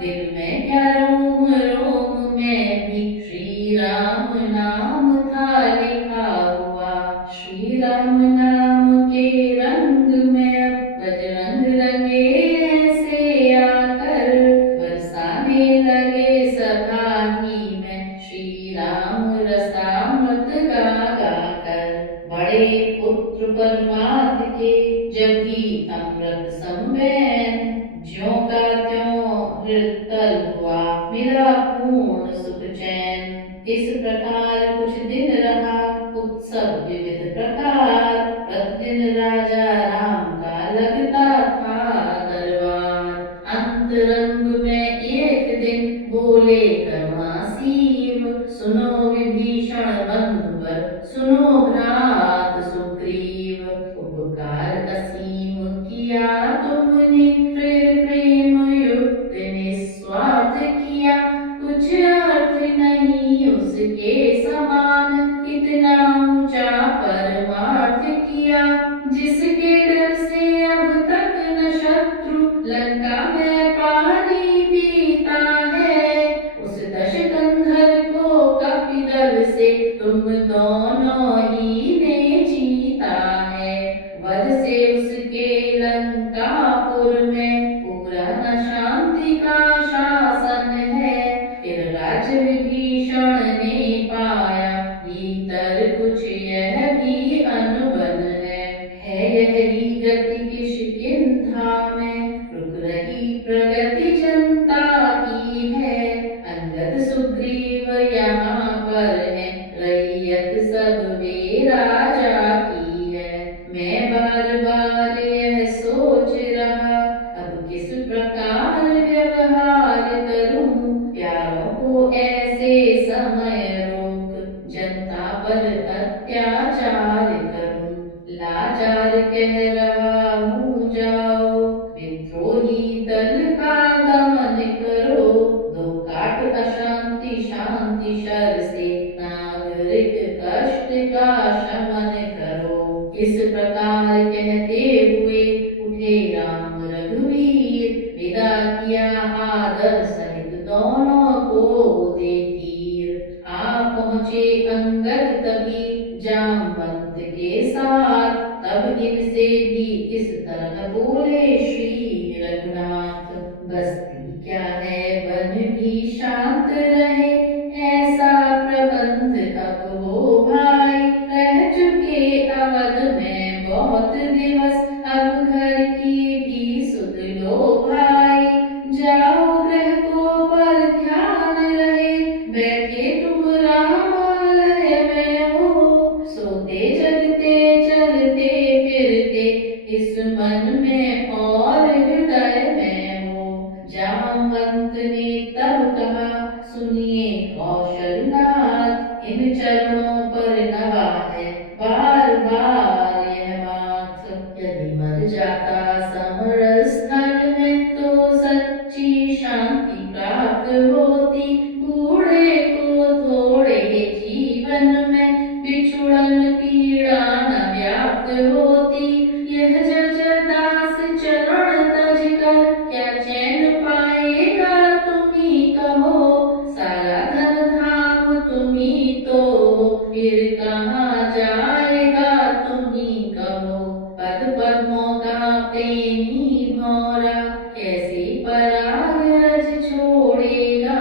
दिल में क्या रोम रोम में भी श्री राम नाम था लिखा हुआ। श्री राम नाम के रंग में अब बजरंग रंगे ऐसे आकर, बरसाने लगे सभा ही में श्री राम रसामृत गा गा कर। बड़े पुत्र परमार्थ के जब ही अमृत समवैन, ज्यों का त्यों हृदय हुआ मिला पूर्ण सुख चैन। इस प्रकार कुछ दिन रहा उत्सव विविध प्रकार, प्रतिदिन राजा राम का लगता था दरबार। अंतरंग में एक दिन बोले करुणासीव, सुनो विभीषण बंधुवर सुनो भ्रात सुग्रीव। उपकार असीम किया तुमने, फिर प्रेम युक्त निस्वार्थ किया। कुछ अर्थ नहीं उसके समान, इतना ऊंचा परमार्थ किया। जिसके डर से अब तक न शत्रु लंका में पानी पीता है, उस दशकंधर को कपिदल से तुम दोनों ही ने जीता है। वध से उसके लंकापुर में पूरा न शांति का शासन है। फिर राज्य विभीषण ने पाया, भीतर कुछ यह भी अनबन है यही गति किष्किंधा में, रुक रही प्रगति जनता की है। अंगद सुग्रीव यहाँ पर है, रैयत सब वे राजा की है। मैं बार बार यह सोच रहा, अब किस प्रकार व्यवहार करूं। प्यारों को ऐसे समय रोक, जनता पर अत्याचार करूं। लाचार कह रहा हूँ जाओ, विद्रोही दल का दमन करो। दो काट अशांति शांति शर से, नागरिक कष्ट का शमन करो। इस प्रकार कहते हुए उठे राम रघुवीर, विदा किया आदर सहित दोनों को दे धीर। आ पहुँचे अंगद तभी जामवंत के साथ, तब इनसे भी इस तरह बोले श्री रघुनाथ। बस्ती क्या है वन भी शांत रहे, ऐसा प्रबंध अब हो भाई। रह चुके अवध में बहुत दिवस, अब घर की भी सुध लो भाई। जाओ गृह को पर ध्यान रहे, बैठे तुम रामालय में हो। सोते जगते चलते फिरते, इस मन में और हृदय में हो। जामवंत ने तब कहा, सुनिए कौशलनाथ, इन चरणों पर नवा है बार बार यह बात। यदि मर जाता समर स्थल में, तो सच्ची शांति प्राप्त होती। बूढ़े को थोड़े जीवन में, बिछुड़न पीड़ा न व्याप्त होती। यह जर्जर दास चरण तज कर, क्या चैन पाएगा तुम्ही कहो। सारा धन धाम तुम्ही तो हो, फिर कहाँ जाएगा तुम्ही कहो। पद पद्मों का प्रेमी भौरा, कैसे पराग रज छोड़ेगा।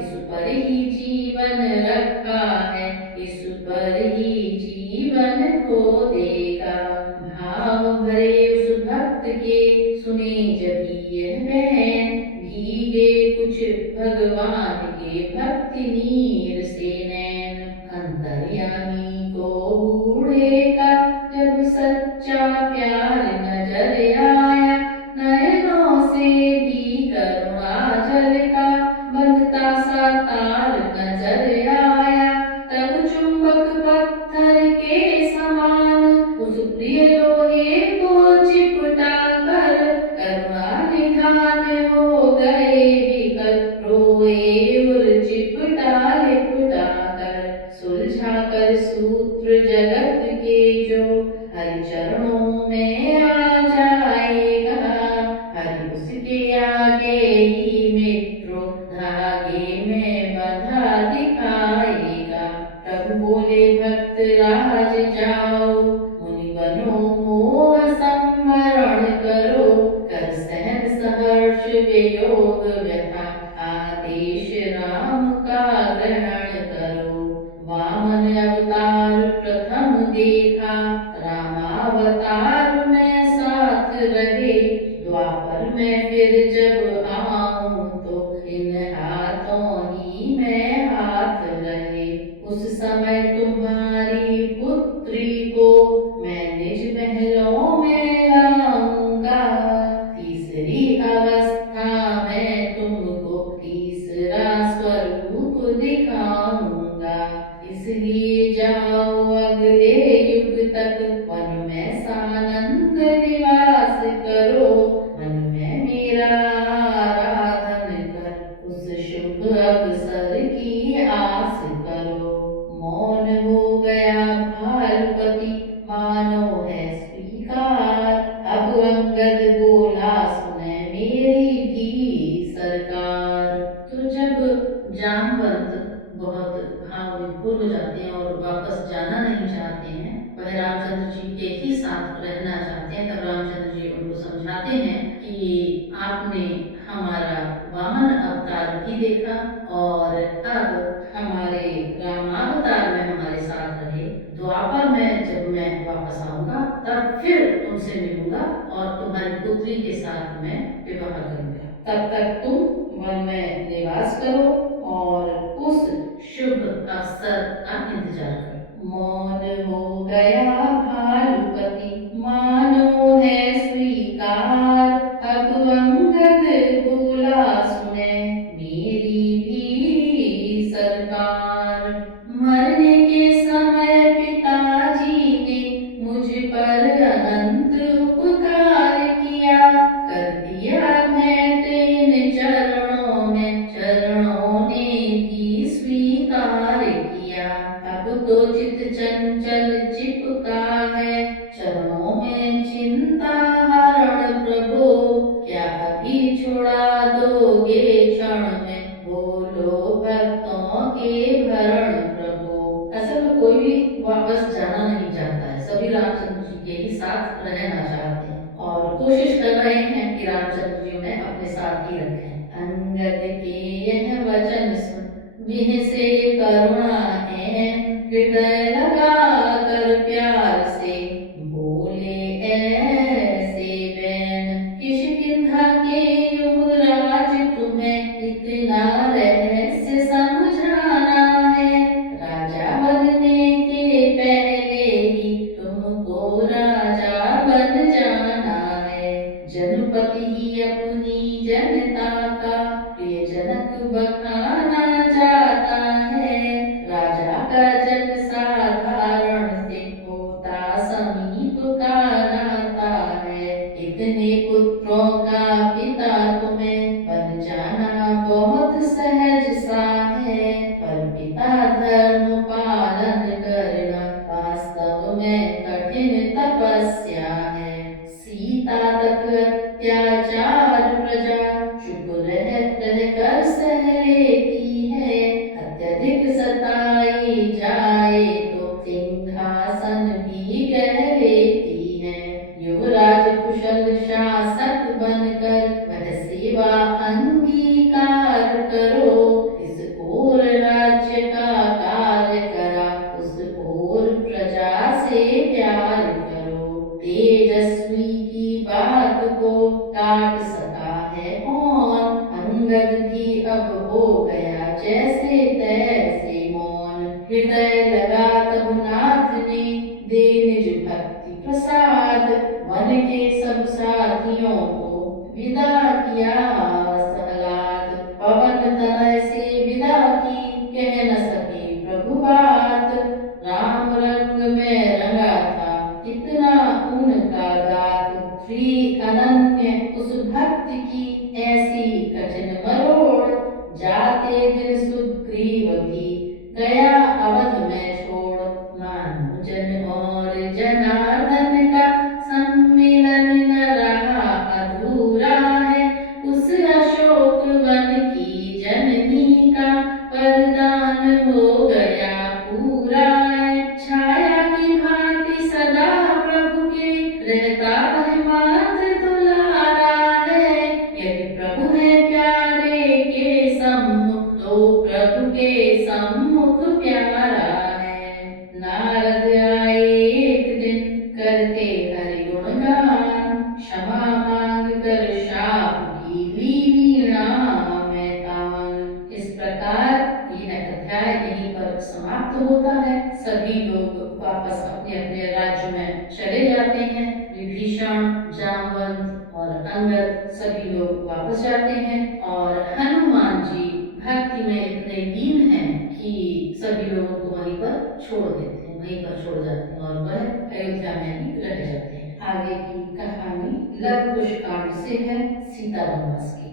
इस पर ही जीवन रखा है, इस पर ही जीवन खो देगा। भाव भरे उस भक्त के सुने जब यह बैन, भीगे कुछ भगवान के भक्ति नीर से नैन। अंतर्यामी को बूढ़े का जब सच्चा प्यार नजर आया, नयनों से भी करुणा झलका। बंधता सा तार नजर आया, तब चुंबक पत्थर के समान, उस प्रिय लोहे को चिपटा कर। करुणा निधान हो गए विकल, रोए उर चिपटा लिपटा कर। सुलझा कर सूत्र जगत के, प्रभु बोले भक्त राज जाओ, मुनि बनो मोह संवरण करो, कर सहन सहर्ष वियोग व्यथा, आदेश राम का ग्रहण करो। वामन अवतार प्रथम देखा, रामावतार में साथ रहे, द्वापर में फिर जब आऊं तो इन हाथों ही में हाथ रहे। उस समय तुम्हारी पुत्री को मैं निज महलों में लाऊंगा, तीसरी अवस्था में तुमको तीसरा स्वरूप दिखाऊंगा। इसलिए जाओ अगले युग तक वन में सानंद निवास करो, मन में मेरा आराधन कर उस शुभ अवसर की आस करो। मौन हो गया भालुपति मानो है स्वीकार, अब अंगद बोला सुने मेरी भी सरकार। तो जब जामवंत बहुत भाव विभोर हो जाते हैं और वापस जाना नहीं चाहते हैं, वह रामचंद्र जी के ही साथ रहना चाहते हैं, तब रामचंद्र जी उनको समझाते हैं कि आपने हमारा वामन अवतार भी देखा और अब हमारे रामावतार में हमारे साथ रहे, द्वापर में जब मैं वापस आऊंगा तब फिर तुमसे मिलूंगा और तुम्हारी पुत्री के साथ मैं विवाह करूंगा। तब तक तुम वन में निवास करो और उस शुभ अवसर का इंतजार करो। मौन हो गया भालुपति मानो है स्वीकार, अब अंगद बोला सुने मेरी भी सरकार। मरने के समय पिताजी ने मुझ पर अनंत उपकार किया, कर दिया भेंट इन चरणों में, चरणों ने भी स्वीकार किया। अब तो चित चंचल चिपका है, चरणों में चिंता हरण प्रभो, क्या अभी छुड़ा दोगे क्षण में, बोलो भक्तों के भरण प्रभो। असल में कोई भी वापस जाना नहीं चाहता है, सभी रामचंद्र जी के ही साथ रहना चाहते हैं और कोशिश कर रहे हैं कि रामचंद्र जी उन्हें अपने साथ ही रखें। अंगद के यह वचन सुन विह से करुणा है, हृदय लगा कर प्यार से बोले ऐसे बैन, किष्किंधा के युवराज तुम्हें इतना रहस्य समझाना है, राजा बनने के पहले ही तुमको राजा बन जाना है। जनपति ही अपनी जनता का प्रिय जनक बखाना जाता है, राजा का जन साधारण से होता समीप का नाता है। इतने पुत्रों का पिता तुम्हें बन जाना बहुत सहज सा है, पर पिता धर्म पालन करना वास्तव में कठिन तपस्या है। सीता तक अत्याचार प्रजा चुप रह कर सह लेती है, अत्यधिक सताई जाए तो सिंहासन भी कह लेती है। युवराज कुशल शासक बनकर वह सेवा अंगीकार करो, इस ओर राज्य का कार्य करा उस ओर प्रजा से प्यार करो। तेजस्वी की बात को काट सका है कौन, अंगद भी अब हो गया जैसे तैसे मौन। हृदय लगा तब नाथ ने दे निज भक्ति प्रसाद, वन के सब साथियों को विदा किया सहलाद। पवन तनय से विदा की कह न सके प्रभु बात, राम रंग में रंगा था कितना उनका गात। श्री अनन्य उस भक्त की ऐसी कठिन मरोड़, जाते दिन सुग्रीव भी गया अवध में होता है, सभी लोग वापस अपने-अपने राज्य में चले जाते हैं। विभीषण, जामवंत और अंगद सभी लोग वापस जाते हैं और हनुमान जी भक्ति में इतने लीन हैं कि सभी लोगों को वहीं पर छोड़ देते हैं, वहीं पर छोड़ जाते हैं और वह अयोध्या में ही रह जाते हैं। आगे की कहानी लव कुश कांड से है, सीता वनवास की।